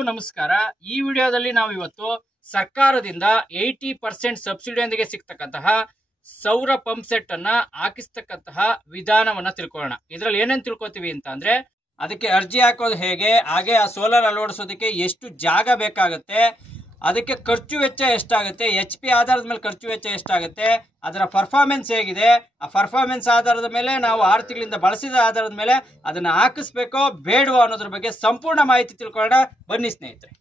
ಎಲ್ರಿಗೂ ನಮಸ್ಕಾರ. ಈ ವಿಡಿಯೋದಲ್ಲಿ ನಾವು ಇವತ್ತು ಸರ್ಕಾರದಿಂದ 80% ಸಬ್ಸಿಡಿಯೊಂದಿಗೆ ಸಿಗ್ತಕ್ಕಂತಹ ಸೌರ ಪಂಪ್ ಸೆಟ್ ಅನ್ನ ಹಾಕಿಸ್ತಕ್ಕಂತಹ ವಿಧಾನವನ್ನ ತಿಳ್ಕೊಳ್ಳೋಣ. ಇದರಲ್ಲಿ ಏನೇನು ತಿಳ್ಕೊತೀವಿ ಅಂತ ಅಂದ್ರೆ ಅದಕ್ಕೆ ಅರ್ಜಿ ಹಾಕೋದು ಹೇಗೆ, ಹಾಗೆ ಆ ಸೋಲಾರ್ ಅಳವಡಿಸೋದಕ್ಕೆ ಎಷ್ಟು ಜಾಗ ಬೇಕಾಗುತ್ತೆ, ಅದಕ್ಕೆ ಖರ್ಚು ವೆಚ್ಚ ಎಷ್ಟಾಗುತ್ತೆ, HP ಆಧಾರದ ಮೇಲೆ ಖರ್ಚು ವೆಚ್ಚ ಎಷ್ಟಾಗುತ್ತೆ, ಅದರ ಪರ್ಫಾರ್ಮೆನ್ಸ್ ಹೇಗಿದೆ, ಆ ಪರ್ಫಾರ್ಮೆನ್ಸ್ ಆಧಾರದ ಮೇಲೆ ನಾವು 6 ತಿಂಗಳಿಂದ ಬಳಸಿದ ಆಧಾರದ ಮೇಲೆ ಅದನ್ನು ಹಾಕಿಸ್ಬೇಕೋ ಬೇಡವೋ ಅನ್ನೋದ್ರ ಬಗ್ಗೆ ಸಂಪೂರ್ಣ ಮಾಹಿತಿ ತಿಳ್ಕೊಳ್ಳೋಣ. ಬನ್ನಿ ಸ್ನೇಹಿತರೆ.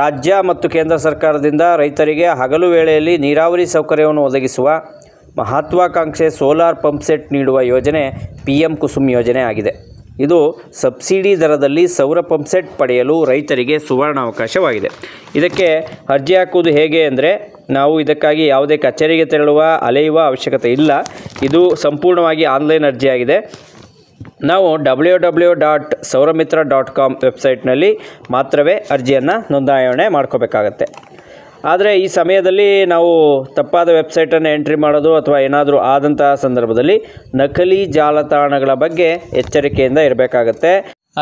ರಾಜ್ಯ ಮತ್ತು ಕೇಂದ್ರ ಸರ್ಕಾರದಿಂದ ರೈತರಿಗೆ ಹಗಲು ವೇಳೆಯಲ್ಲಿ ನೀರಾವರಿ ಸೌಕರ್ಯವನ್ನು ಒದಗಿಸುವ ಮಹತ್ವಾಕಾಂಕ್ಷೆ ಸೋಲಾರ್ ಪಂಪ್ ಸೆಟ್ ನೀಡುವ ಯೋಜನೆ PM ಕುಸುಮ್ ಯೋಜನೆ ಆಗಿದೆ. ಇದು ಸಬ್ಸಿಡಿ ದರದಲ್ಲಿ ಸೌರ ಪಂಪ್ ಸೆಟ್ ಪಡೆಯಲು ರೈತರಿಗೆ ಸುವರ್ಣಾವಕಾಶವಾಗಿದೆ. ಇದಕ್ಕೆ ಅರ್ಜಿ ಹಾಕುವುದು ಹೇಗೆ ಅಂದರೆ, ನಾವು ಇದಕ್ಕಾಗಿ ಯಾವುದೇ ಕಚೇರಿಗೆ ತೆರಳುವ ಅಲೆಯುವ ಅವಶ್ಯಕತೆ ಇಲ್ಲ. ಇದು ಸಂಪೂರ್ಣವಾಗಿ ಆನ್ಲೈನ್ ಅರ್ಜಿಯಾಗಿದೆ. ನಾವು www.sauramitra.com ವೆಬ್ಸೈಟ್ನಲ್ಲಿ ಮಾತ್ರವೇ ಅರ್ಜಿಯನ್ನು ನೋಂದಾವಣೆ ಮಾಡ್ಕೋಬೇಕಾಗತ್ತೆ. ಆದರೆ ಈ ಸಮಯದಲ್ಲಿ ನಾವು ತಪ್ಪಾದ ವೆಬ್ಸೈಟನ್ನು ಎಂಟ್ರಿ ಮಾಡೋದು ಅಥವಾ ಏನಾದರೂ ಆದಂತಹ ಸಂದರ್ಭದಲ್ಲಿ ನಕಲಿ ಜಾಲತಾಣಗಳ ಬಗ್ಗೆ ಎಚ್ಚರಿಕೆಯಿಂದ ಇರಬೇಕಾಗತ್ತೆ.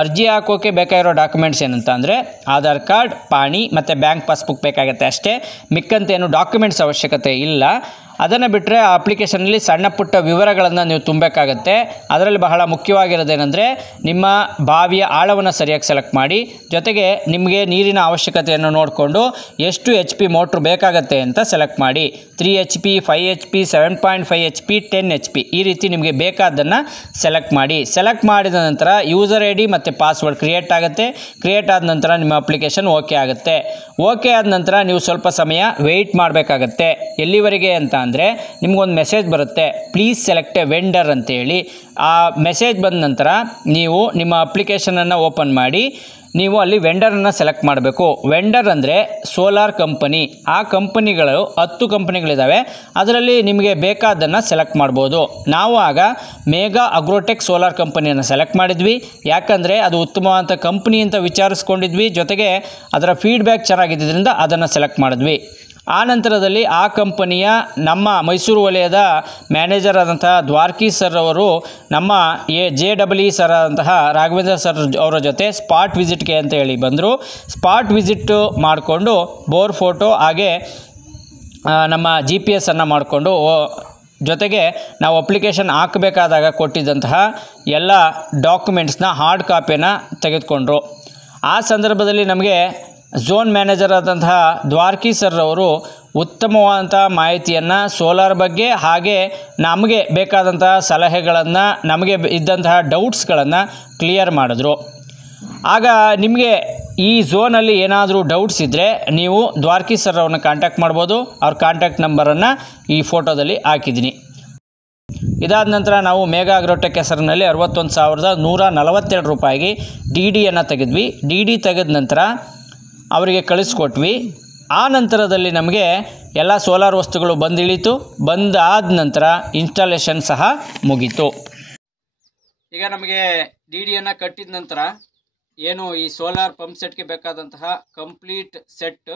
ಅರ್ಜಿ ಹಾಕೋಕೆ ಬೇಕಾಗಿರೋ ಡಾಕ್ಯುಮೆಂಟ್ಸ್ ಏನಂತ ಅಂದರೆ ಆಧಾರ್ ಕಾರ್ಡ್, ಪಾಣಿ ಮತ್ತು ಬ್ಯಾಂಕ್ ಪಾಸ್ಬುಕ್ ಬೇಕಾಗುತ್ತೆ ಅಷ್ಟೇ. ಮಿಕ್ಕಂತೇನು ಡಾಕ್ಯುಮೆಂಟ್ಸ್ ಅವಶ್ಯಕತೆ ಇಲ್ಲ. ಅದನ್ನು ಬಿಟ್ಟರೆ ಆ ಅಪ್ಲಿಕೇಶನಲ್ಲಿ ಸಣ್ಣ ಪುಟ್ಟ ವಿವರಗಳನ್ನು ನೀವು ತುಂಬಬೇಕಾಗತ್ತೆ. ಅದರಲ್ಲಿ ಬಹಳ ಮುಖ್ಯವಾಗಿರೋದೇನೆಂದರೆ ನಿಮ್ಮ ಬಾವಿಯ ಆಳವನ್ನು ಸರಿಯಾಗಿ ಸೆಲೆಕ್ಟ್ ಮಾಡಿ, ಜೊತೆಗೆ ನಿಮಗೆ ನೀರಿನ ಅವಶ್ಯಕತೆಯನ್ನು ನೋಡಿಕೊಂಡು ಎಷ್ಟು HP ಮೋಟ್ರ್ ಬೇಕಾಗತ್ತೆ ಅಂತ ಸೆಲೆಕ್ಟ್ ಮಾಡಿ. 3 HP, 5 HP, 7.5 HP, 10 HP ಈ ರೀತಿ ನಿಮಗೆ ಬೇಕಾದ್ದನ್ನು ಸೆಲೆಕ್ಟ್ ಮಾಡಿ. ಸೆಲೆಕ್ಟ್ ಮಾಡಿದ ನಂತರ ಯೂಸರ್ ID ಮತ್ತು ಪಾಸ್ವರ್ಡ್ ಕ್ರಿಯೇಟ್ ಆಗುತ್ತೆ. ಕ್ರಿಯೇಟ್ ಆದ ನಂತರ ನಿಮ್ಮ ಅಪ್ಲಿಕೇಶನ್ ಓಕೆ ಆಗುತ್ತೆ. ಓಕೆ ಆದ ನಂತರ ನೀವು ಸ್ವಲ್ಪ ಸಮಯ ವೆಯ್ಟ್ ಮಾಡಬೇಕಾಗತ್ತೆ. ಎಲ್ಲಿವರೆಗೆ ಅಂತ ಅಂದರೆ ನಿಮಗೊಂದು ಮೆಸೇಜ್ ಬರುತ್ತೆ, ಪ್ಲೀಸ್ ಸೆಲೆಕ್ಟ್ ಎ ವೆಂಡರ್ ಅಂತೇಳಿ. ಆ ಮೆಸೇಜ್ ಬಂದ ನಂತರ ನೀವು ನಿಮ್ಮ ಅಪ್ಲಿಕೇಶನನ್ನು ಓಪನ್ ಮಾಡಿ ನೀವು ಅಲ್ಲಿ ವೆಂಡರನ್ನು ಸೆಲೆಕ್ಟ್ ಮಾಡಬೇಕು. ವೆಂಡರ್ ಅಂದರೆ ಸೋಲಾರ್ ಕಂಪನಿ. ಆ ಕಂಪನಿಗಳು 10 ಕಂಪನಿಗಳಿದ್ದಾವೆ. ಅದರಲ್ಲಿ ನಿಮಗೆ ಬೇಕಾದ್ದನ್ನು ಸೆಲೆಕ್ಟ್ ಮಾಡ್ಬೋದು. ನಾವು ಆಗ ಮೇಘಾ ಅಗ್ರೋಟೆಕ್ ಸೋಲಾರ್ ಕಂಪನಿಯನ್ನು ಸೆಲೆಕ್ಟ್ ಮಾಡಿದ್ವಿ. ಯಾಕಂದರೆ ಅದು ಉತ್ತಮವಾದ ಕಂಪನಿ ಅಂತ ವಿಚಾರಿಸ್ಕೊಂಡಿದ್ವಿ. ಜೊತೆಗೆ ಅದರ ಫೀಡ್ಬ್ಯಾಕ್ ಚೆನ್ನಾಗಿದ್ದರಿಂದ ಅದನ್ನು ಸೆಲೆಕ್ಟ್ ಮಾಡಿದ್ವಿ. ಆ ನಂತರದಲ್ಲಿ ಆ ಕಂಪನಿಯ ನಮ್ಮ ಮೈಸೂರು ವಲಯದ ಮ್ಯಾನೇಜರ್ ಆದಂತಹ ದ್ವಾರಕಿ ಸರ್ ಅವರು ನಮ್ಮ JEE ಸರ್ ಆದಂತಹ ರಾಘವೇಂದ್ರ ಸರ್ ಅವರ ಜೊತೆ ಸ್ಪಾಟ್ ವಿಸಿಟ್ಗೆ ಅಂತ ಹೇಳಿ ಬಂದರು. ಸ್ಪಾಟ್ ವಿಸಿಟ್ ಮಾಡಿಕೊಂಡು ಬೋರ್ ಫೋಟೋ ಹಾಗೆ ನಮ್ಮ GPS ಅನ್ನು ಮಾಡಿಕೊಂಡು, ಜೊತೆಗೆ ನಾವು ಅಪ್ಲಿಕೇಶನ್ ಹಾಕಬೇಕಾದಾಗ ಕೊಟ್ಟಿದ್ದಂತಹ ಎಲ್ಲ ಡಾಕ್ಯುಮೆಂಟ್ಸ್ನ ಹಾರ್ಡ್ ಕಾಪಿಯನ್ನು ತೆಗೆದುಕೊಂಡ್ರು. ಆ ಸಂದರ್ಭದಲ್ಲಿ ನಮಗೆ ಝೋನ್ ಮ್ಯಾನೇಜರ್ ಆದಂತಹ ದ್ವಾರಕಿ ಸರ್ ಅವರು ಉತ್ತಮವಾದಂಥ ಮಾಹಿತಿಯನ್ನು ಸೋಲಾರ್ ಬಗ್ಗೆ ಹಾಗೆ ನಮಗೆ ಬೇಕಾದಂತಹ ಸಲಹೆಗಳನ್ನು, ನಮಗೆ ಇದ್ದಂತಹ ಡೌಟ್ಸ್ಗಳನ್ನು ಕ್ಲಿಯರ್ ಮಾಡಿದ್ರು. ಆಗ ನಿಮಗೆ ಈ ಝೋನಲ್ಲಿ ಏನಾದರೂ ಡೌಟ್ಸ್ ಇದ್ದರೆ ನೀವು ದ್ವಾರಕಿ ಸರ್ ಅವ್ರನ್ನ ಕಾಂಟ್ಯಾಕ್ಟ್ ಮಾಡ್ಬೋದು. ಅವ್ರ ಕಾಂಟ್ಯಾಕ್ಟ್ ನಂಬರನ್ನು ಈ ಫೋಟೋದಲ್ಲಿ ಹಾಕಿದ್ದೀನಿ. ಇದಾದ ನಂತರ ನಾವು ಮೇಘಾ ಅಗ್ರೋಟೆಕ್ ಹೆಸರಿನಲ್ಲಿ 61,142 ರೂಪಾಯಿಗೆ DDಯನ್ನು ತೆಗೆದ್ವಿ. DD ತೆಗೆದ ನಂತರ ಅವರಿಗೆ ಕಳಿಸ್ಕೊಟ್ವಿ. ಆ ನಂತರದಲ್ಲಿ ನಮಗೆ ಎಲ್ಲ ಸೋಲಾರ್ ವಸ್ತುಗಳು ಬಂದಿಳಿತು. ಬಂದಾದ ನಂತರ ಇನ್ಸ್ಟಾಲೇಷನ್ ಸಹ ಮುಗೀತು. ಈಗ ನಮಗೆ DDಯನ್ನು ಕಟ್ಟಿದ ನಂತರ ಏನು ಈ ಸೋಲಾರ್ ಪಂಪ್ ಸೆಟ್ಗೆ ಬೇಕಾದಂತಹ ಕಂಪ್ಲೀಟ್ ಸೆಟ್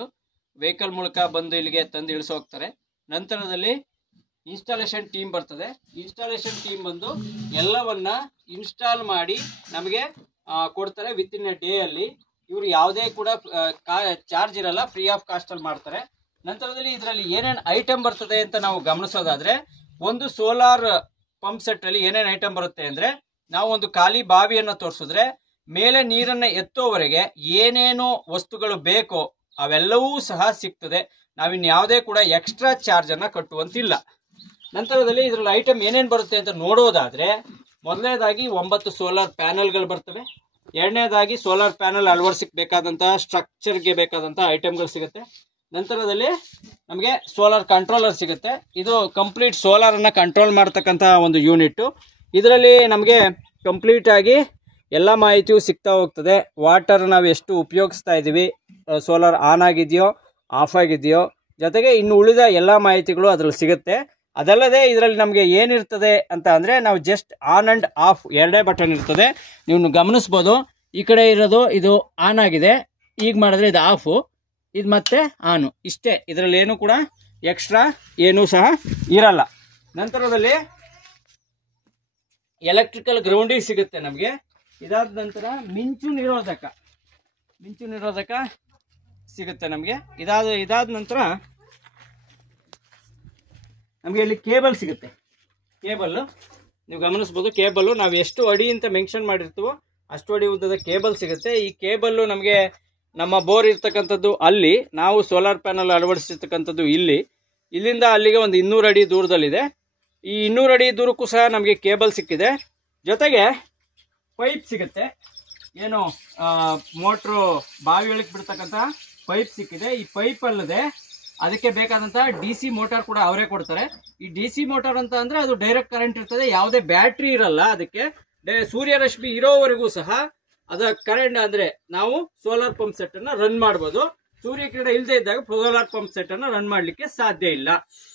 ವೆಹಿಕಲ್ ಮೂಲಕ ಬಂದು ಇಲ್ಲಿಗೆ ತಂದು ಇಳಿಸಿ ಹೋಗ್ತಾರೆ. ನಂತರದಲ್ಲಿ ಇನ್ಸ್ಟಾಲೇಷನ್ ಟೀಮ್ ಬರ್ತದೆ. ಇನ್ಸ್ಟಾಲೇಷನ್ ಟೀಮ್ ಬಂದು ಎಲ್ಲವನ್ನ ಇನ್ಸ್ಟಾಲ್ ಮಾಡಿ ನಮಗೆ ಕೊಡ್ತಾರೆ ವಿತಿನ್ ಎ ಡೇ ಅಲ್ಲಿ. ಇವರು ಯಾವುದೇ ಕೂಡ ಚಾರ್ಜ್ ಇರಲ್ಲ, ಫ್ರೀ ಆಫ್ ಕಾಸ್ಟಲ್ಲಿ ಮಾಡ್ತಾರೆ. ನಂತರದಲ್ಲಿ ಇದರಲ್ಲಿ ಏನೇನು ಐಟಮ್ ಬರ್ತದೆ ಅಂತ ನಾವು ಗಮನಿಸೋದಾದರೆ, ಒಂದು ಸೋಲಾರ್ ಪಂಪ್ ಸೆಟ್ಟಲ್ಲಿ ಏನೇನು ಐಟಮ್ ಬರುತ್ತೆ ಅಂದರೆ, ನಾವು ಒಂದು ಖಾಲಿ ಬಾವಿಯನ್ನು ತೋರಿಸಿದ್ರೆ ಮೇಲೆ ನೀರನ್ನು ಎತ್ತೋವರೆಗೆ ಏನೇನು ವಸ್ತುಗಳು ಬೇಕೋ ಅವೆಲ್ಲವೂ ಸಹ ಸಿಗ್ತದೆ. ನಾವಿನ್ಯಾವುದೇ ಕೂಡ ಎಕ್ಸ್ಟ್ರಾ ಚಾರ್ಜನ್ನು ಕಟ್ಟುವಂತಿಲ್ಲ. ನಂತರದಲ್ಲಿ ಇದರಲ್ಲಿ ಐಟಮ್ ಏನೇನು ಬರುತ್ತೆ ಅಂತ ನೋಡೋದಾದರೆ, ಮೊದಲನೇದಾಗಿ 9 ಸೋಲಾರ್ ಪ್ಯಾನಲ್ಗಳು ಬರ್ತವೆ. ಎರಡನೇದಾಗಿ ಸೋಲಾರ್ ಪ್ಯಾನಲ್ ಅಳವಡಿಸಕ್ಕೆ ಬೇಕಾದಂತಹ ಸ್ಟ್ರಕ್ಚರ್ಗೆ ಬೇಕಾದಂತಹ ಐಟಮ್ಗಳು ಸಿಗುತ್ತೆ. ನಂತರದಲ್ಲಿ ನಮಗೆ ಸೋಲಾರ್ ಕಂಟ್ರೋಲರ್ ಸಿಗುತ್ತೆ. ಇದು ಕಂಪ್ಲೀಟ್ ಸೋಲಾರನ್ನು ಕಂಟ್ರೋಲ್ ಮಾಡ್ತಕ್ಕಂತಹ ಒಂದು ಯೂನಿಟ್ಟು. ಇದರಲ್ಲಿ ನಮಗೆ ಕಂಪ್ಲೀಟಾಗಿ ಎಲ್ಲ ಮಾಹಿತಿಯೂ ಸಿಗ್ತಾ ಹೋಗ್ತದೆ. ವಾಟರ್ ನಾವು ಎಷ್ಟು ಉಪಯೋಗಿಸ್ತಾ ಇದ್ದೀವಿ, ಸೋಲಾರ್ ಆನ್ ಆಗಿದೆಯೋ ಆಫ್ ಆಗಿದೆಯೋ, ಜೊತೆಗೆ ಇನ್ನು ಉಳಿದ ಎಲ್ಲ ಮಾಹಿತಿಗಳು ಅದರಲ್ಲಿ ಸಿಗುತ್ತೆ. ಅದಲ್ಲದೆ ಇದರಲ್ಲಿ ನಮಗೆ ಏನಿರ್ತದೆ ಅಂತ ಅಂದರೆ, ನಾವು ಜಸ್ಟ್ ಆನ್ ಆ್ಯಂಡ್ ಆಫ್ ಎರಡೇ ಬಟನ್ ಇರ್ತದೆ. ನೀವು ಗಮನಿಸ್ಬೋದು, ಈ ಕಡೆ ಇರೋದು ಇದು ಆನ್ ಆಗಿದೆ, ಈಗ ಮಾಡಿದ್ರೆ ಇದು ಆಫು, ಇದು ಮತ್ತೆ ಆನು, ಇಷ್ಟೇ. ಇದರಲ್ಲಿ ಏನು ಕೂಡ ಎಕ್ಸ್ಟ್ರಾ ಏನೂ ಸಹ ಇರಲ್ಲ. ನಂತರದಲ್ಲಿ ಎಲೆಕ್ಟ್ರಿಕಲ್ ಗ್ರೌಂಡಿಂಗ್ ಸಿಗುತ್ತೆ ನಮಗೆ. ಇದಾದ ನಂತರ ಮಿಂಚು ನಿರೋಧಕ ಮಿಂಚು ನಿರೋಧಕ ಸಿಗುತ್ತೆ ನಮಗೆ. ಇದಾದ ನಂತರ ನಮಗೆ ಇಲ್ಲಿ ಕೇಬಲ್ ಸಿಗುತ್ತೆ. ಕೇಬಲ್ಲು ನೀವು ಗಮನಿಸ್ಬೋದು. ಕೇಬಲ್ಲು ನಾವು ಎಷ್ಟು ಅಡಿ ಅಂತ ಮೆನ್ಷನ್ ಮಾಡಿರ್ತೀವೋ ಅಷ್ಟು ಅಡಿ ಉದ್ದದ ಕೇಬಲ್ ಸಿಗುತ್ತೆ. ಈ ಕೇಬಲ್ಲು ನಮಗೆ ನಮ್ಮ ಬೋರ್ ಇರ್ತಕ್ಕಂಥದ್ದು ಅಲ್ಲಿ, ನಾವು ಸೋಲಾರ್ ಪ್ಯಾನಲ್ ಅಳವಡಿಸಿರ್ತಕ್ಕಂಥದ್ದು ಇಲ್ಲಿಂದ ಅಲ್ಲಿಗೆ ಒಂದು 200 ಅಡಿ ದೂರದಲ್ಲಿದೆ. ಈ 200 ಅಡಿ ದೂರಕ್ಕೂ ಸಹ ನಮಗೆ ಕೇಬಲ್ ಸಿಕ್ಕಿದೆ. ಜೊತೆಗೆ ಪೈಪ್ ಸಿಗುತ್ತೆ. ಏನು ಮೋಟ್ರು ಬಾವಿ ಒಳಗೆ ಬಿಡ್ತಕ್ಕಂಥ ಪೈಪ್ ಸಿಕ್ಕಿದೆ. ಈ ಪೈಪ್ ಅಲ್ಲದೆ ಅದಕ್ಕೆ ಬೇಕಾದಂಥ DC ಮೋಟಾರ್ ಕೂಡ ಅವರೇ ಕೊಡ್ತಾರೆ. ಈ DC ಮೋಟಾರ್ ಅಂತ ಅಂದರೆ ಅದು ಡೈರೆಕ್ಟ್ ಕರೆಂಟ್ ಇರ್ತದೆ, ಯಾವುದೇ ಬ್ಯಾಟ್ರಿ ಇರಲ್ಲ. ಅದಕ್ಕೆ ಸೂರ್ಯರಶ್ಮಿ ಇರೋವರೆಗೂ ಸಹ ಅದ ಕರೆಂಟ್ ಅಂದರೆ ನಾವು ಸೋಲಾರ್ ಪಂಪ್ ಸೆಟ್ ಅನ್ನ ರನ್ ಮಾಡ್ಬೋದು. ಸೂರ್ಯಕಿರಣ ಇಲ್ಲದೆ ಇದ್ದಾಗ ಸೋಲಾರ್ ಪಂಪ್ ಸೆಟ್ ಅನ್ನ ರನ್ ಮಾಡಲಿಕ್ಕೆ ಸಾಧ್ಯ ಇಲ್ಲ.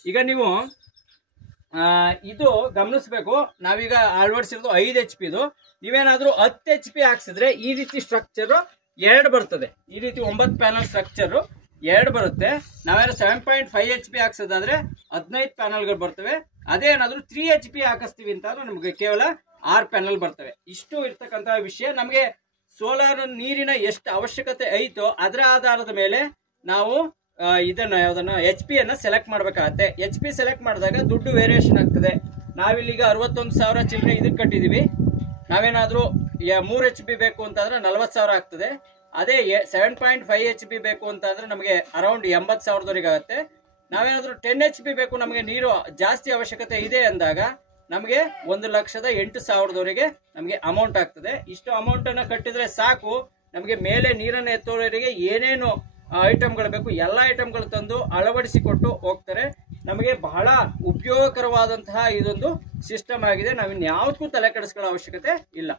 ಈಗ ನೀವು ಇದು ಗಮನಿಸಬೇಕು. ನಾವೀಗ ಅಳವಡಿಸಿರೋದು 5 HP. ನೀವೇನಾದ್ರೂ 10 HP ಹಾಕ್ಸಿದ್ರೆ ಈ ರೀತಿ ಸ್ಟ್ರಕ್ಚರ್ 2 ಬರ್ತದೆ. ಈ ರೀತಿ 9 ಪ್ಯಾನಲ್ ಸ್ಟ್ರಕ್ಚರ್ 2 ಬರುತ್ತೆ. ನಾವೇನಾದ್ರು 7.5 HP ಹಾಕ್ಸೋದಾದ್ರೆ 15 ಪ್ಯಾನಲ್ಗಳು ಬರ್ತವೆ. ಅದೇ ಏನಾದ್ರು 3 HP ಹಾಕಿಸ್ತೀವಿ ಅಂತ ನಮಗೆ ಕೇವಲ 6 ಪ್ಯಾನಲ್ ಬರ್ತವೆ. ಇಷ್ಟು ಇರ್ತಕ್ಕಂಥ ವಿಷಯ. ನಮಗೆ ಸೋಲಾರ್ ನೀರಿನ ಎಷ್ಟು ಅವಶ್ಯಕತೆ ಐತೋ ಅದರ ಆಧಾರದ ಮೇಲೆ ನಾವು ಯಾವ್ದನ್ನ HP ಅನ್ನ ಸೆಲೆಕ್ಟ್ ಮಾಡ್ಬೇಕಾಗತ್ತೆ. HP ಸೆಲೆಕ್ಟ್ ಮಾಡಿದಾಗ ದುಡ್ಡು ವೇರಿಯೇಷನ್ ಆಗ್ತದೆ. ನಾವಿಲ್ಲಿಗ 61,000 ಚಿಲ್ಲರೆ ಇದಕ್ಕೆ ಕಟ್ಟಿದೀವಿ. ನಾವೇನಾದ್ರೂ 3 HP ಬೇಕು ಅಂತಂದ್ರೆ 40,000 ಆಗ್ತದೆ. ಅದೇ 7.5 HP ಬೇಕು ಅಂತಂದ್ರೆ ನಮಗೆ ಅರೌಂಡ್ 80,000 ಆಗುತ್ತೆ. ನಾವೇನಾದ್ರೂ 10 HP ಬೇಕು, ನಮಗೆ ನೀರು ಜಾಸ್ತಿ ಅವಶ್ಯಕತೆ ಇದೆ ಅಂದಾಗ ನಮಗೆ 1,08,000 ನಮಗೆ ಅಮೌಂಟ್ ಆಗ್ತದೆ. ಇಷ್ಟು ಅಮೌಂಟ್ ಅನ್ನ ಕಟ್ಟಿದ್ರೆ ಸಾಕು. ನಮಗೆ ಮೇಲೆ ನೀರನ್ನು ಎತ್ತೋರಿಗೆ ಏನೇನು ಐಟಮ್ಗಳು ಬೇಕು ಎಲ್ಲ ಐಟಮ್ಗಳು ತಂದು ಅಳವಡಿಸಿಕೊಟ್ಟು ಹೋಗ್ತಾರೆ. ನಮಗೆ ಬಹಳ ಉಪಯೋಗಕರವಾದಂತಹ ಇದೊಂದು ಸಿಸ್ಟಮ್ ಆಗಿದೆ. ನಾವಿನ್ಯಾವುದಕ್ಕೂ ತಲೆ ಕೆಡಿಸ್ಕೊಳ್ಳೋ ಅವಶ್ಯಕತೆ ಇಲ್ಲ.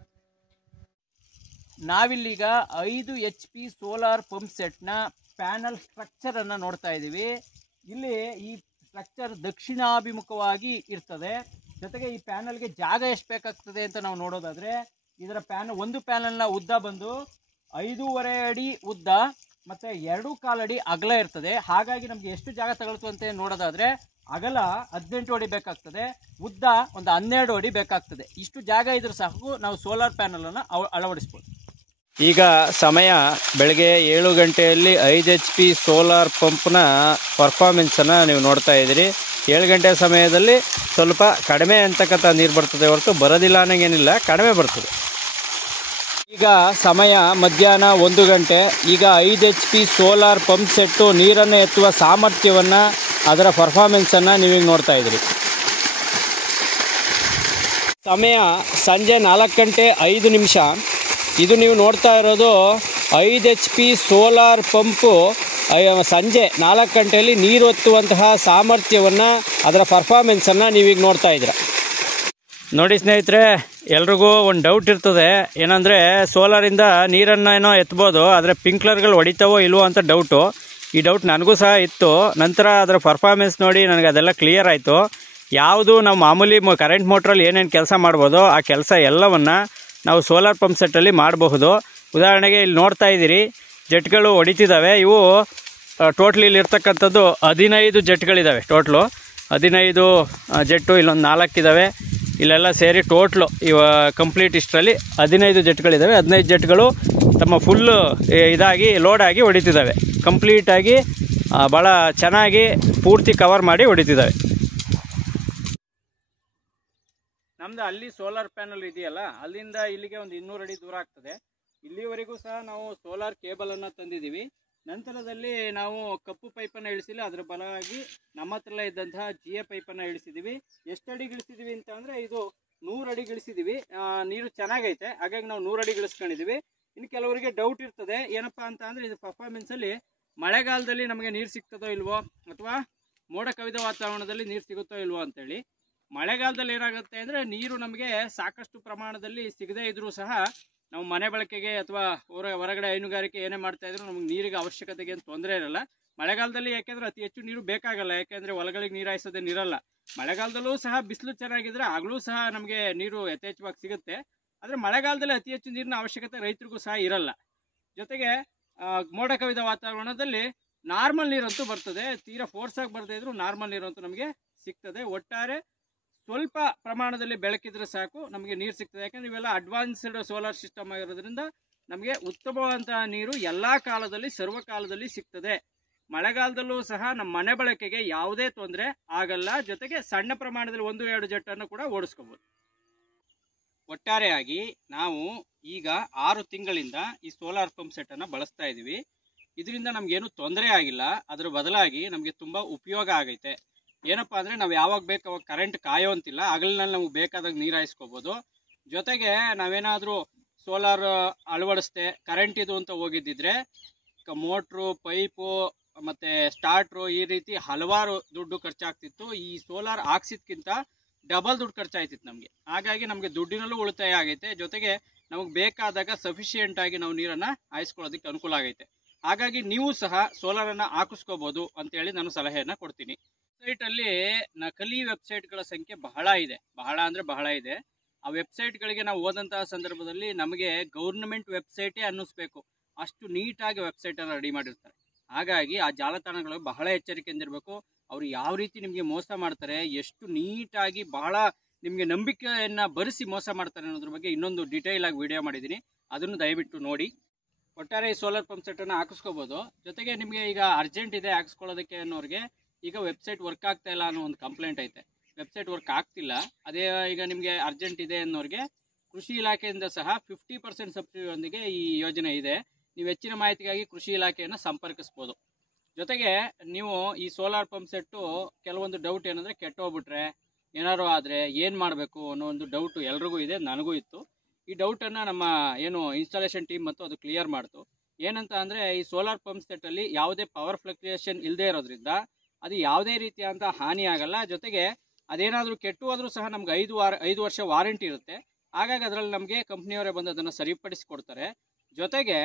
ನಾವಿಲ್ಲೀಗ 5 HP ಸೋಲಾರ್ ಪಂಪ್ ಸೆಟ್ನ ಪ್ಯಾನಲ್ ಸ್ಟ್ರಕ್ಚರ್ ಅನ್ನ ನೋಡ್ತಾ ಇದ್ದೀವಿ. ಇಲ್ಲಿ ಈ ಸ್ಟ್ರಕ್ಚರ್ ದಕ್ಷಿಣಾಭಿಮುಖವಾಗಿ ಇರ್ತದೆ. ಜೊತೆಗೆ ಈ ಪ್ಯಾನಲ್ಗೆ ಜಾಗ ಎಷ್ಟು ಬೇಕಾಗ್ತದೆ ಅಂತ ನಾವು ನೋಡೋದಾದ್ರೆ ಇದರ ಒಂದು ಪ್ಯಾನಲ್ನ ಉದ್ದ ಬಂದು 5.5 ಅಡಿ ಉದ್ದ ಮತ್ತೆ 2.25 ಅಡಿ ಅಗಲ ಇರ್ತದೆ. ಹಾಗಾಗಿ ನಮ್ಗೆ ಎಷ್ಟು ಜಾಗ ತಗೊಳ್ತು ಅಂತ ನೋಡೋದಾದ್ರೆ ಅಗಲ 18 ಅಡಿ ಬೇಕಾಗ್ತದೆ, ಉದ್ದ ಒಂದು 12 ಅಡಿ ಬೇಕಾಗ್ತದೆ. ಇಷ್ಟು ಜಾಗ ಇದ್ರೆ ಸಾಕು ನಾವು ಸೋಲಾರ್ ಪ್ಯಾನಲ್ ಅನ್ನು ಅಳವಡಿಸ್ಬೋದು. ಈಗ ಸಮಯ ಬೆಳಗ್ಗೆ 7 ಗಂಟೆಯಲ್ಲಿ 5 HP ಸೋಲಾರ್ ಪಂಪ್ನ ಪರ್ಫಾರ್ಮೆನ್ಸನ್ನು ನೀವು ನೋಡ್ತಾ ಇದ್ದೀರಿ. 7 ಗಂಟೆ ಸಮಯದಲ್ಲಿ ಸ್ವಲ್ಪ ಕಡಿಮೆ ಅಂತಕ್ಕಂಥ ನೀರು ಬರ್ತದೆ ಹೊರತು ಬರೋದಿಲ್ಲ ಅನ್ನೋಂಗೇನಿಲ್ಲ, ಕಡಿಮೆ ಬರ್ತದೆ. ಈಗ ಸಮಯ ಮಧ್ಯಾಹ್ನ 1 ಗಂಟೆ. ಈಗ 5 HP ಸೋಲಾರ್ ಪಂಪ್ ಸೆಟ್ಟು ನೀರನ್ನು ಎತ್ತುವ ಸಾಮರ್ಥ್ಯವನ್ನು, ಅದರ ಪರ್ಫಾರ್ಮೆನ್ಸನ್ನು ನೀವೀಗ ನೋಡ್ತಾ ಇದ್ದೀರಿ. ಸಮಯ ಸಂಜೆ 4 ಗಂಟೆ 5 ನಿಮಿಷ. ಇದು ನೀವು ನೋಡ್ತಾ ಇರೋದು 5 HP ಸೋಲಾರ್ ಪಂಪು ಸಂಜೆ 4 ಗಂಟೆಯಲ್ಲಿ ನೀರು ಒತ್ತುವಂತಹ ಸಾಮರ್ಥ್ಯವನ್ನು, ಅದರ ಪರ್ಫಾರ್ಮೆನ್ಸನ್ನು ನೀವೀಗ ನೋಡ್ತಾ ಇದ್ದೀರ. ನೋಡಿ ಸ್ನೇಹಿತರೆ, ಎಲ್ರಿಗೂ ಒಂದು ಡೌಟ್ ಇರ್ತದೆ. ಏನಂದರೆ ಸೋಲಾರಿಂದ ನೀರನ್ನು ಏನೋ ಎತ್ಬೋದು, ಆದರೆ ಪಿಂಕ್ಲರ್ಗಳು ಹೊಡಿತಾವೋ ಇಲ್ವೋ ಅಂತ ಡೌಟು. ಈ ಡೌಟ್ ನನಗೂ ಸಹ ಇತ್ತು. ನಂತರ ಅದರ ಪರ್ಫಾರ್ಮೆನ್ಸ್ ನೋಡಿ ನನಗೆ ಅದೆಲ್ಲ ಕ್ಲಿಯರ್ ಆಯಿತು. ಯಾವುದು ನಾವು ಮಾಮೂಲಿ ಕರೆಂಟ್ ಮೋಟ್ರಲ್ಲಿ ಏನೇನು ಕೆಲಸ ಮಾಡ್ಬೋದೋ ಆ ಕೆಲಸ ಎಲ್ಲವನ್ನು ನಾವು ಸೋಲಾರ್ ಪಂಪ್ ಸೆಟ್ಟಲ್ಲಿ ಮಾಡಬಹುದು. ಉದಾಹರಣೆಗೆ ಇಲ್ಲಿ ನೋಡ್ತಾ ಇದ್ದೀರಿ, ಜೆಟ್ಗಳು ಹೊಡಿತಿದ್ದಾವೆ. ಇವು ಟೋಟ್ಲಿ ಇಲ್ಲಿರ್ತಕ್ಕಂಥದ್ದು 15 ಜೆಟ್ಗಳಿದ್ದಾವೆ. ಟೋಟ್ಲು 15 ಜೆಟ್ಟು, ಇಲ್ಲೊಂದು 4 ಇದ್ದಾವೆ. ಇಲ್ಲೆಲ್ಲ ಸೇರಿ ಟೋಟ್ಲು ಕಂಪ್ಲೀಟ್ ಇಷ್ಟರಲ್ಲಿ 15 ಜೆಟ್ಗಳಿದ್ದಾವೆ. 15 ಜೆಟ್ಗಳು ತಮ್ಮ ಫುಲ್ಲು ಇದಾಗಿ ಲೋಡಾಗಿ ಹೊಡಿತಿದ್ದಾವೆ. ಕಂಪ್ಲೀಟಾಗಿ ಭಾಳ ಚೆನ್ನಾಗಿ ಪೂರ್ತಿ ಕವರ್ ಮಾಡಿ ಹೊಡಿತಿದ್ದಾವೆ. ನಮ್ದು ಅಲ್ಲಿ ಸೋಲಾರ್ ಪ್ಯಾನಲ್ ಇದೆಯಲ್ಲ, ಅಲ್ಲಿಂದ ಇಲ್ಲಿಗೆ ಒಂದು 200 ಅಡಿ ದೂರ ಆಗ್ತದೆ. ಇಲ್ಲಿವರೆಗೂ ಸಹ ನಾವು ಸೋಲಾರ್ ಕೇಬಲನ್ನು ತಂದಿದ್ದೀವಿ. ನಂತರದಲ್ಲಿ ನಾವು ಕಪ್ಪು ಪೈಪನ್ನು ಇಳಿಸಿಲ್ಲ, ಅದರ ಬಲವಾಗಿ ನಮ್ಮ ಹತ್ರ ಇದ್ದಂತಹ GA ಪೈಪನ್ನು ಇಳಿಸಿದ್ದೀವಿ. ಎಷ್ಟು ಅಡಿ ಇಳಿಸಿದ್ದೀವಿ ಅಂತ ಅಂದರೆ ಇದು 100 ಅಡಿ ಇಳಿಸಿದ್ದೀವಿ. ನೀರು ಚೆನ್ನಾಗೈತೆ, ಹಾಗಾಗಿ ನಾವು 100 ಅಡಿ ಇಳಿಸ್ಕೊಂಡಿದ್ದೀವಿ. ಇನ್ನು ಕೆಲವರಿಗೆ ಡೌಟ್ ಇರ್ತದೆ, ಏನಪ್ಪ ಅಂತ ಅಂದರೆ ಇದು ಪರ್ಫಾರ್ಮೆನ್ಸಲ್ಲಿ ಮಳೆಗಾಲದಲ್ಲಿ ನಮಗೆ ನೀರು ಸಿಗ್ತದೋ ಇಲ್ವೋ, ಅಥವಾ ಮೋಡ ಕವಿದ ವಾತಾವರಣದಲ್ಲಿ ನೀರು ಸಿಗುತ್ತೋ ಇಲ್ವೋ ಅಂತೇಳಿ. ಮಳೆಗಾಲದಲ್ಲಿ ಏನಾಗುತ್ತೆ ಅಂದರೆ ನೀರು ನಮಗೆ ಸಾಕಷ್ಟು ಪ್ರಮಾಣದಲ್ಲಿ ಸಿಗದೇ ಇದ್ರೂ ಸಹ ನಾವು ಮನೆ ಬಳಕೆಗೆ ಅಥವಾ ಹೊರಗಡೆ ಹೈನುಗಾರಿಕೆ ಏನೇ ಮಾಡ್ತಾ ಇದ್ರು ನಮಗೆ ನೀರಿಗೆ ಅವಶ್ಯಕತೆಗೆ ಏನು ತೊಂದರೆ ಇರಲ್ಲ. ಮಳೆಗಾಲದಲ್ಲಿ ಯಾಕೆಂದರೆ ಅತಿ ಹೆಚ್ಚು ನೀರು ಬೇಕಾಗಲ್ಲ, ಯಾಕೆಂದರೆ ಹೊಲಗಳಿಗೆ ನೀರು ಹಾಯಿಸೋದೇನಿರಲ್ಲ. ಮಳೆಗಾಲದಲ್ಲೂ ಸಹ ಬಿಸಿಲು ಚೆನ್ನಾಗಿದ್ರೆ ಆಗಲೂ ಸಹ ನಮಗೆ ನೀರು ಯಥೇಚ್ಛವಾಗಿ ಸಿಗುತ್ತೆ. ಆದರೆ ಮಳೆಗಾಲದಲ್ಲಿ ಅತಿ ಹೆಚ್ಚು ನೀರಿನ ಅವಶ್ಯಕತೆ ರೈತರಿಗೂ ಸಹ ಇರಲ್ಲ. ಜೊತೆಗೆ ಮೋಡ ಕವಿದ ವಾತಾವರಣದಲ್ಲಿ ನಾರ್ಮಲ್ ನೀರಂತೂ ಬರ್ತದೆ. ತೀರಾ ಫೋರ್ಸಾಗಿ ಬರದೇ ಇದ್ರೂ ನಾರ್ಮಲ್ ನೀರಂತೂ ನಮಗೆ ಸಿಗ್ತದೆ. ಒಟ್ಟಾರೆ ಸ್ವಲ್ಪ ಪ್ರಮಾಣದಲ್ಲಿ ಬೆಳಕಿದ್ರೆ ಸಾಕು ನಮಗೆ ನೀರು ಸಿಗ್ತದೆ. ಯಾಕಂದರೆ ಇವೆಲ್ಲ ಅಡ್ವಾನ್ಸ್ಡ್ ಸೋಲಾರ್ ಸಿಸ್ಟಮ್ ಆಗಿರೋದ್ರಿಂದ ನಮಗೆ ಉತ್ತಮವಾದಂತಹ ನೀರು ಎಲ್ಲ ಕಾಲದಲ್ಲಿ ಸರ್ವಕಾಲದಲ್ಲಿ ಸಿಗ್ತದೆ. ಮಳೆಗಾಲದಲ್ಲೂ ಸಹ ನಮ್ಮ ಮನೆ ಬಳಕೆಗೆ ಯಾವುದೇ ತೊಂದರೆ ಆಗಲ್ಲ. ಜೊತೆಗೆ ಸಣ್ಣ ಪ್ರಮಾಣದಲ್ಲಿ 1-2 ಜೆಟ್ಟನ್ನು ಕೂಡ ಓಡಿಸ್ಕೋಬಹುದು. ಒಟ್ಟಾರೆಯಾಗಿ ನಾವು ಈಗ 6 ತಿಂಗಳಿಂದ ಈ ಸೋಲಾರ್ ಪಂಪ್ ಸೆಟ್ ಅನ್ನು ಬಳಸ್ತಾ ಇದ್ದೀವಿ. ಇದರಿಂದ ನಮಗೇನು ತೊಂದರೆ ಆಗಿಲ್ಲ. ಅದರ ಬದಲಾಗಿ ನಮಗೆ ತುಂಬ ಉಪಯೋಗ ಆಗೈತೆ. ಏನಪ್ಪ ಅಂದರೆ ನಾವು ಯಾವಾಗ ಬೇಕು ಅವಾಗ ಕರೆಂಟ್ ಕಾಯೋಂತಿಲ್ಲ. ಹಗಲಿನಲ್ಲಿ ನಮಗೆ ಬೇಕಾದಾಗ ನೀರು ಹಾಯಿಸ್ಕೋಬೋದು. ಜೊತೆಗೆ ನಾವೇನಾದರೂ ಸೋಲಾರ್ ಅಳವಡಿಸ್ದೆ ಕರೆಂಟ್ ಇದು ಅಂತ ಹೋಗಿದ್ದಿದ್ರೆ ಮೋಟ್ರು, ಪೈಪು ಮತ್ತು ಸ್ಟಾರ್ಟ್ರು ಈ ರೀತಿ ಹಲವಾರು ದುಡ್ಡು ಖರ್ಚಾಗ್ತಿತ್ತು. ಈ ಸೋಲಾರ್ ಹಾಕ್ಸಿದ್ಕಿಂತ ಡಬಲ್ ದುಡ್ಡು ಖರ್ಚಾಯ್ತಿತ್ತು ನಮಗೆ. ಹಾಗಾಗಿ ನಮಗೆ ದುಡ್ಡಿನಲ್ಲೂ ಉಳಿತಾಯ ಆಗೈತೆ. ಜೊತೆಗೆ ನಮಗೆ ಬೇಕಾದಾಗ ಸಫಿಷಿಯೆಂಟ್ ಆಗಿ ನಾವು ನೀರನ್ನು ಹಾಯಿಸ್ಕೊಳ್ಳೋದಕ್ಕೆ ಅನುಕೂಲ ಆಗೈತೆ. ಹಾಗಾಗಿ ನೀವು ಸಹ ಸೋಲಾರನ್ನು ಹಾಕಿಸ್ಕೋಬೋದು ಅಂತೇಳಿ ನಾನು ಸಲಹೆಯನ್ನು ಕೊಡ್ತೀನಿ. ವೆಬ್ಸೈಟಲ್ಲಿ ನಕಲಿ ವೆಬ್ಸೈಟ್ಗಳ ಸಂಖ್ಯೆ ಬಹಳ ಇದೆ. ಬಹಳ ಅಂದರೆ ಬಹಳ ಇದೆ. ಆ ವೆಬ್ಸೈಟ್ಗಳಿಗೆ ನಾವು ಹೋದಂತಹ ಸಂದರ್ಭದಲ್ಲಿ ನಮಗೆ ಗೌರ್ನಮೆಂಟ್ ವೆಬ್ಸೈಟೇ ಅನ್ನಿಸ್ಬೇಕು, ಅಷ್ಟು ನೀಟಾಗಿ ವೆಬ್ಸೈಟನ್ನು ರೆಡಿ ಮಾಡಿರ್ತಾರೆ. ಹಾಗಾಗಿ ಆ ಜಾಲತಾಣಗಳು ಬಹಳ ಎಚ್ಚರಿಕೆಯಿಂದಿರಬೇಕು. ಅವರು ಯಾವ ರೀತಿ ನಿಮಗೆ ಮೋಸ ಮಾಡ್ತಾರೆ, ಎಷ್ಟು ನೀಟಾಗಿ ಬಹಳ ನಿಮಗೆ ನಂಬಿಕೆಯನ್ನು ಬರೆಸಿ ಮೋಸ ಮಾಡ್ತಾರೆ ಅನ್ನೋದ್ರ ಬಗ್ಗೆ ಇನ್ನೊಂದು ಡೀಟೇಲ್ ಆಗಿ ವಿಡಿಯೋ ಮಾಡಿದ್ದೀನಿ. ಅದನ್ನು ದಯವಿಟ್ಟು ನೋಡಿ. ಒಟ್ಟಾರೆ ಈ ಸೋಲಾರ್ ಪಂಪ್ ಸೆಟ್ಟನ್ನು ಹಾಕಿಸ್ಕೋಬೋದು. ಜೊತೆಗೆ ನಿಮಗೆ ಈಗ ಅರ್ಜೆಂಟ್ ಇದೆ ಹಾಕಿಸ್ಕೊಳ್ಳೋದಕ್ಕೆ ಅನ್ನೋರಿಗೆ ಈಗ ವೆಬ್ಸೈಟ್ ವರ್ಕ್ ಆಗ್ತಾ ಇಲ್ಲ ಅನ್ನೋ ಒಂದು ಕಂಪ್ಲೇಂಟ್ ಐತೆ. ವೆಬ್ಸೈಟ್ ವರ್ಕ್ ಆಗ್ತಿಲ್ಲ. ಅದೇ ಈಗ ನಿಮಗೆ ಅರ್ಜೆಂಟ್ ಇದೆ ಅನ್ನೋರಿಗೆ ಕೃಷಿ ಇಲಾಖೆಯಿಂದ ಸಹ 50% ಸಬ್ಸಿಡಿಯೊಂದಿಗೆ ಈ ಯೋಜನೆ ಇದೆ. ನೀವು ಹೆಚ್ಚಿನ ಮಾಹಿತಿಗಾಗಿ ಕೃಷಿ ಇಲಾಖೆಯನ್ನು ಸಂಪರ್ಕಿಸ್ಬೋದು. ಜೊತೆಗೆ ನೀವು ಈ ಸೋಲಾರ್ ಪಂಪ್ ಸೆಟ್ಟು ಕೆಲವೊಂದು ಡೌಟ್ ಏನಂದರೆ ಕೆಟ್ಟೋಗ್ಬಿಟ್ರೆ ಏನಾದ್ರು ಆದರೆ ಏನು ಮಾಡಬೇಕು ಅನ್ನೋ ಒಂದು ಡೌಟು ಎಲ್ರಿಗೂ ಇದೆ, ನನಗೂ ಇತ್ತು. ಈ ಡೌಟನ್ನು ನಮ್ಮ ಏನು ಇನ್ಸ್ಟಾಲೇಷನ್ ಟೀಮ್ ಮತ್ತು ಅದು ಕ್ಲಿಯರ್ ಮಾಡ್ತು. ಏನಂತ ಅಂದರೆ ಈ ಸೋಲಾರ್ ಪಂಪ್ ಸೆಟ್ಟಲ್ಲಿ ಯಾವುದೇ ಪವರ್ ಫ್ಲಕ್ಚುಯೇಷನ್ ಇಲ್ಲದೆ ಇರೋದ್ರಿಂದ ಅದು ಯಾವುದೇ ರೀತಿಯಾದಂಥ ಹಾನಿ ಆಗಲ್ಲ. ಜೊತೆಗೆ ಅದೇನಾದರೂ ಕೆಟ್ಟು ಹೋದರೂ ಸಹ ನಮ್ಗೆ 5 ವರ್ಷ ವಾರಂಟಿ ಇರುತ್ತೆ. ಹಾಗಾಗಿ ಅದರಲ್ಲಿ ನಮಗೆ ಕಂಪ್ನಿಯವರೇ ಬಂದು ಅದನ್ನು ಸರಿಪಡಿಸಿಕೊಡ್ತಾರೆ. ಜೊತೆಗೆ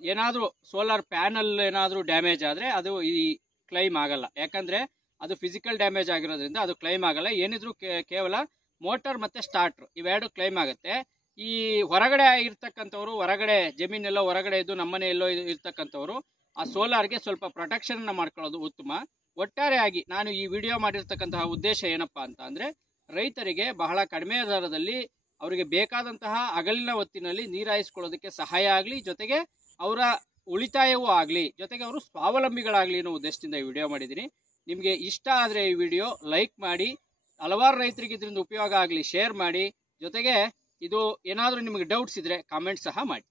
ಏನಾದರೂ ಸೋಲಾರ್ ಪ್ಯಾನಲ್ ಏನಾದರೂ ಡ್ಯಾಮೇಜ್ ಆದರೆ ಅದು ಈ ಕ್ಲೈಮ್ ಆಗಲ್ಲ. ಯಾಕಂದರೆ ಅದು ಫಿಸಿಕಲ್ ಡ್ಯಾಮೇಜ್ ಆಗಿರೋದ್ರಿಂದ ಅದು ಕ್ಲೈಮ್ ಆಗಲ್ಲ. ಏನಿದ್ರು ಕೇವಲ ಮೋಟರ್ ಮತ್ತು ಸ್ಟಾರ್ಟ್ರು ಇವೆರಡು ಕ್ಲೈಮ್ ಆಗುತ್ತೆ. ಈ ಹೊರಗಡೆ ಇರ್ತಕ್ಕಂಥವ್ರು, ಹೊರಗಡೆ ಜಮೀನೆಲ್ಲೋ ಹೊರಗಡೆ ಇದ್ದು ನಮ್ಮನೆ ಎಲ್ಲೋ ಇರ್ತಕ್ಕಂಥವ್ರು ಆ ಸೋಲಾರ್ಗೆ ಸ್ವಲ್ಪ ಪ್ರೊಟೆಕ್ಷನನ್ನು ಮಾಡ್ಕೊಳ್ಳೋದು ಉತ್ತಮ. ಒಟ್ಟಾರೆಯಾಗಿ ನಾನು ಈ ವಿಡಿಯೋ ಮಾಡಿರ್ತಕ್ಕಂತಹ ಉದ್ದೇಶ ಏನಪ್ಪ ಅಂತ ಅಂದರೆ ರೈತರಿಗೆ ಬಹಳ ಕಡಿಮೆ ದರದಲ್ಲಿ ಅವರಿಗೆ ಬೇಕಾದಂತಹ ಹಗಲಿನ ಹೊತ್ತಿನಲ್ಲಿ ನೀರು ಹಾಯಿಸ್ಕೊಳ್ಳೋದಕ್ಕೆ ಸಹಾಯ ಆಗಲಿ, ಜೊತೆಗೆ ಅವರ ಉಳಿತಾಯವೂ ಆಗಲಿ, ಜೊತೆಗೆ ಅವರು ಸ್ವಾವಲಂಬಿಗಳಾಗಲಿ ಅನ್ನೋ ಉದ್ದೇಶದಿಂದ ಈ ವಿಡಿಯೋ ಮಾಡಿದ್ದೀನಿ. ನಿಮಗೆ ಇಷ್ಟ ಆದರೆ ಈ ವಿಡಿಯೋ ಲೈಕ್ ಮಾಡಿ, ಹಲವಾರು ರೈತರಿಗೆ ಇದರಿಂದ ಉಪಯೋಗ ಆಗಲಿ ಶೇರ್ ಮಾಡಿ. ಜೊತೆಗೆ ಇದು ಏನಾದರೂ ನಿಮಗೆ ಡೌಟ್ಸ್ ಇದ್ದರೆ ಕಾಮೆಂಟ್ ಸಹ ಮಾಡಿ.